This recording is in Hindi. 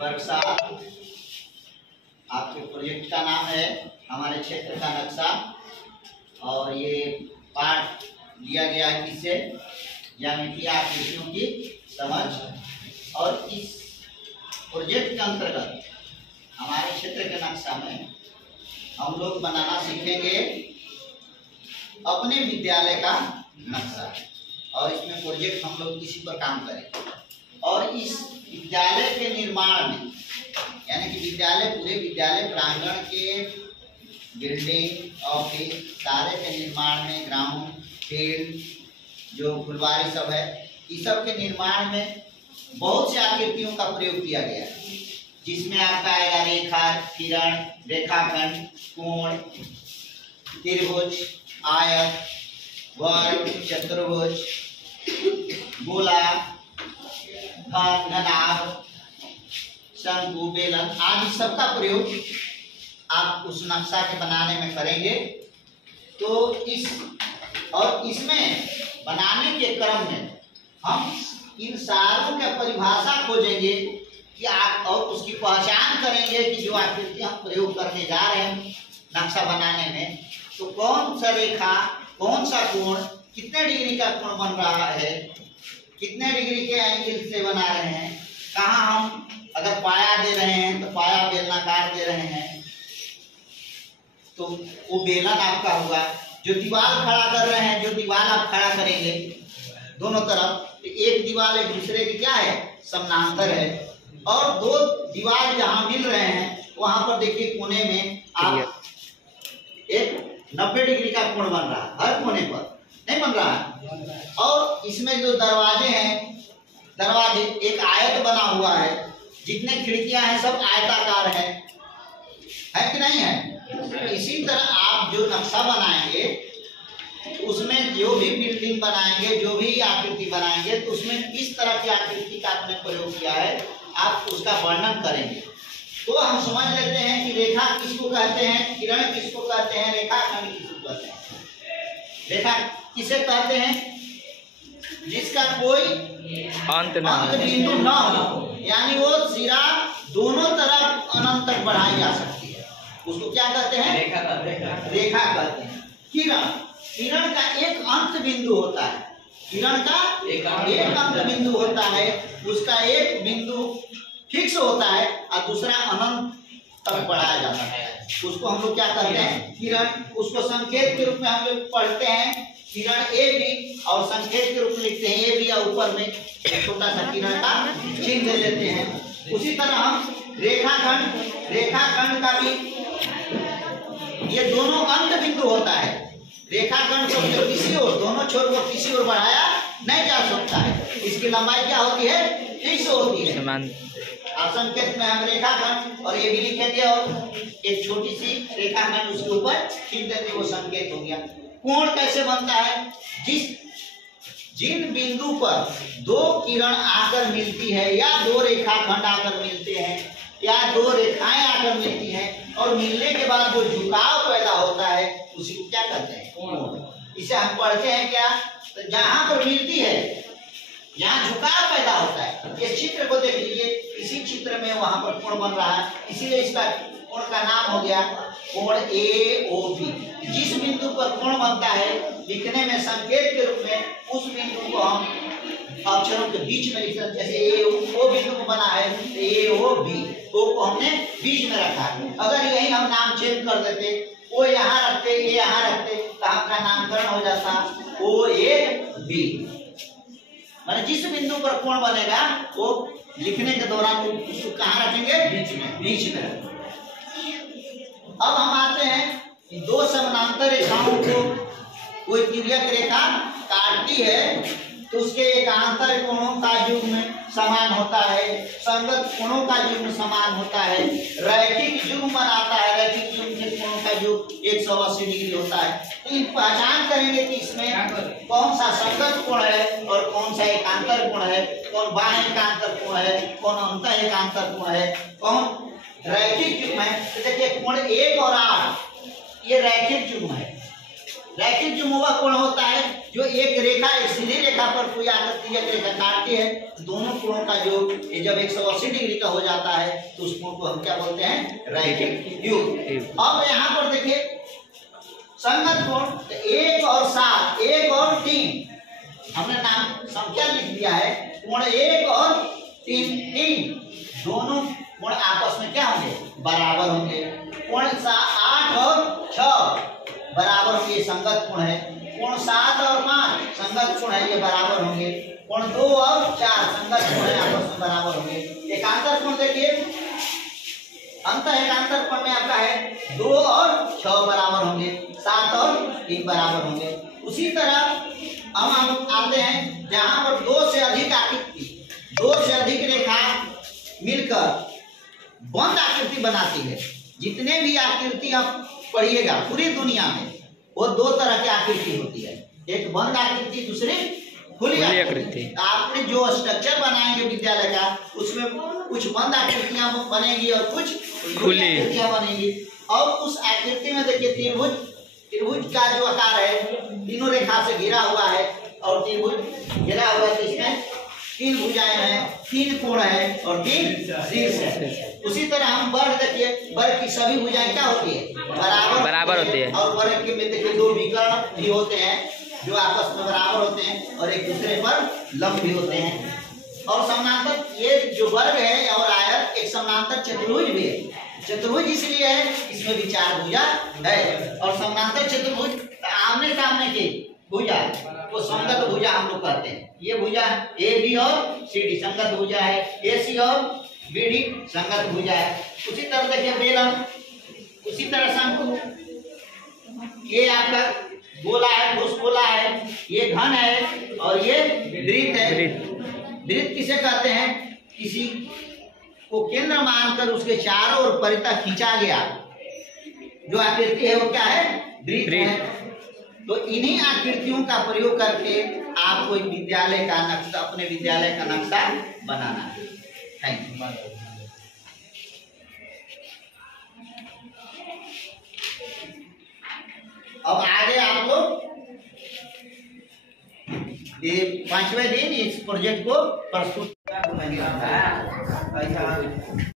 वर्कशॉप आपके प्रोजेक्ट का नाम है हमारे क्षेत्र का नक्शा। और ये पाठ दिया गया है किससे? ज्यामितीय आकृतियों की समझ। और इस प्रोजेक्ट के अंतर्गत हमारे क्षेत्र के नक्शा में हम लोग बनाना सीखेंगे अपने विद्यालय का नक्शा। और इसमें प्रोजेक्ट हम लोग इसी पर काम करेंगे। और इस विद्यालय के निर्माण में, यानी कि विद्यालय पूरे विद्यालय प्रांगण के बिल्डिंग ऑफिस सारे के निर्माण में, ग्राउंड फील्ड जो फुलवारी सब है, इस सब के निर्माण में बहुत सी आकृतियों का प्रयोग किया गया है, जिसमें आपका आएगा रेखा, किरण, रेखाखंड, कोण, त्रिभुज, आयत, वर्ग, चतुर्भुज, गोला, घन, घनाभ, शंकु, बेलन आदि सबका प्रयोग आप उस नक्शा के बनाने में करेंगे। तो इसमें बनाने के क्रम में हम इन सारों के परिभाषा खोजेंगे कि आप, और उसकी पहचान करेंगे कि जो आकृति हम प्रयोग करने जा रहे हैं नक्शा बनाने में, तो कौन सा रेखा, कौन सा कोण, कितने डिग्री का कोण बन रहा है, कितने डिग्री के एंगल से बना रहे हैं, कहाँ हम अगर पाया दे रहे हैं तो पाया बेलनाकार दे रहे हैं तो वो बेलन आपका होगा। जो दीवार खड़ा कर रहे हैं, जो दीवार आप खड़ा करेंगे दोनों तरफ, तो एक दीवार एक दूसरे की क्या है? समानांतर है। और दो दीवार जहां मिल रहे हैं वहां पर देखिए कोने में आप एक 90 डिग्री का कोण बन रहा है, हर कोने पर नहीं बन रहा है। और इसमें जो दरवाजे हैं, दरवाजे एक आयत बना हुआ है, जितने खिड़कियां हैं सब आयताकार है कि नहीं है? इसी तरह आप जो नक्शा बनाएंगे उसमें जो भी बिल्डिंग बनाएंगे, जो भी आकृति बनाएंगे, तो उसमें किस तरह की आकृति का आपने प्रयोग किया है आप उसका वर्णन करेंगे। तो हम समझ लेते हैं कि रेखा किसको कहते हैं, किरण किसको कहते हैं, रेखाखंड किसको कहते हैं। रेखा किसे कहते हैं? जिसका कोई अंत बिंदु न हो, यानी वो सिरा दोनों तरफ अनंत तक बढ़ाई जा सकती है, उसको क्या कहते हैं? रेखा कहते हैं। किरण का एक अंत बिंदु होता है, किरण का एक अंत बिंदु होता है, उसका एक बिंदु फिक्स होता है और दूसरा अनंत तक बढ़ाया जाता है, उसको हम लोग क्या कहते हैं? किरण। उसको संकेत के रूप में हम लोग पढ़ते हैं किरण ए बी, और संकेत के रूप में लिखते हैं ए बी, और ऊपर में एक छोटा सा किरण का चिन्ह दे देते हैं। उसी तरह हम रेखाखंड का भी ये दोनों अंत बिंदु होता है। रेखाखंड को किसी ओर, दोनों छोर को किसी ओर बढ़ाया नहीं जा सकता है, इसकी लंबाई क्या होती है? फिक्स होती है। आप संकेत में हम रेखाखंड और ये भी लिखेंगे और एक छोटी सी रेखाखंड उसके ऊपर खींच देंगे, वो संकेत हो गया। कोण कैसे बनता है? जिन बिंदु पर दो किरण आकर मिलती है, या दो रेखाखंड आकर मिलते हैं, या दो रेखाएं आकर मिलती हैं, और मिलने के बाद जो झुकाव पैदा होता है उसी को क्या कहते हैं? कोण। इसे हम पढ़ते हैं क्या? तो जहां पर मिलती है यहाँ झुकाव पैदा होता है। इस चित्र को देख लीजिए, इसी चित्र में वहां पर कोण बन रहा है, इसीलिए इसका कोण का नाम हो गया कोण ए ओ बी। जिस बिंदु पर कोण बनता है, लिखने में संकेत के रूप में उस बिंदु को हम अक्षरों के बीच में लिखते हैं। जैसे ए ओ बिंदु को बना है ए ओ बी, ओ को हमने बीच में रखा है। अगर यही हम नाम चेंज कर देते, ओ यहाँ रखते, ए यहाँ रखते, तो आपका नामकरण हो जाता ओ ए बी। माने जिस बिंदु पर कोण बनेगा वो लिखने के दौरान उसको कहाँ रखेंगे? बीच में। अब हम आते हैं दो समानांतर रेखाओं को कोई तिर्यक रेखा काटती है तो उसके एकांतर कोणों का युग्म समान होता है, संगत कोणों का युग्म समान होता है, रैखिक युग्म बनाता है, रैखिक युग्म के कोणों का युग्म 180 डिग्री होता है। तो इन पहचान करेंगे कि इसमें कौन सा संगत कोण है और कौन सा एकांतर कोण है, कौन बाह्य एकांतर कोण है, कौन अंतः एकांतर कोण है, कौन रैखिक युग्म है। तो देखिए कोण 1 और 8 ये रैखिक युग्म है, रैखिक जो मुवा कोण होता है, जो एक रेखा, एक सीधी रेखा पर कोई आकृति एक रेखा काटती है, दोनों कोणों का जो जब 180 डिग्री का हो जाता है तो उस कोण को हम क्या बोलते हैं? रैखिक युग। अब यहाँ पर देखिए संगत कोण, 1 और 7, 1 और 3 हमने नाम संख्या लिख दिया है। कोण 1 और 3 दोनों कोण आपस में क्या होंगे? बराबर होंगे। कोण 8 और 6 बराबर होंगे, ये संगत कोण है। कोण 7 और 5 संगत कोण है, ये बराबर होंगे। कोण 2 और 4 संगत कोण है, आपस में बराबर होंगे। एकांतर कोण देखिए, अंत एकांतर कोण में आपका है 2 और 6 बराबर होंगे, 7 और 3 बराबर होंगे। उसी तरह हम आते हैं जहां पर 2 से अधिक आकृति, 2 से अधिक रेखा मिलकर बंद आकृति बनाती है। जितने भी आकृति आप पढ़िएगा पूरी दुनिया में, वो 2 तरह की आकृति होती है, एक बंद आकृति, दूसरी खुली आकृति। आपने जो स्ट्रक्चर बनाएंगे विद्यालय का, उसमें कुछ बंद आकृतियां बनेगी और कुछ खुली आकृतियां बनेगी। और उस आकृति में देखिए त्रिभुज का जो आकार है, तीनों रेखा से घिरा हुआ है और त्रिभुज घिरा हुआ है, इसमें 3 भुजाएं हैं, 3 कोण है और 3 शीर्ष है। उसी तरह हम वर्ग देखिए, वर्ग की सभी भुजाएं क्या होती है? बराबर होती है। और वर्ग के में देखिए 2 विकर्ण भी होते हैं जो आपस में बराबर होते हैं और एक दूसरे पर लंब भी होते हैं। और समानांतर, ये जो वर्ग है और आयत एक समानांतर चतुर्भुज भी है। चतुर्भुज इसलिए है, इसमें भी 4 भुजा है। और समानांतर चतुर्भुज आमने सामने की भुजा वो संगत भुजा हम लोग कहते हैं। ये भुजा ए बी और सी डी संगत भुजा है, ए सी और बी डी संगत भुजा है। उसी तरह देखिए बेलन, उसी तरह शंकु, ये आपका गोला है, ठोस गोला है, ये घन है और ये वृत्त है। वृत्त किसे कहते हैं? किसी को केंद्र मानकर उसके चारों ओर परितः खींचा गया जो आकृति है, वो क्या है? वृत्त है। तो इन्हीं आकृतियों का प्रयोग करके आपको विद्यालय का नक्शा, अपने विद्यालय का नक्शा बनाना है। Thank you. अब आगे आप लोग ये 5वें दिन इस प्रोजेक्ट को प्रस्तुत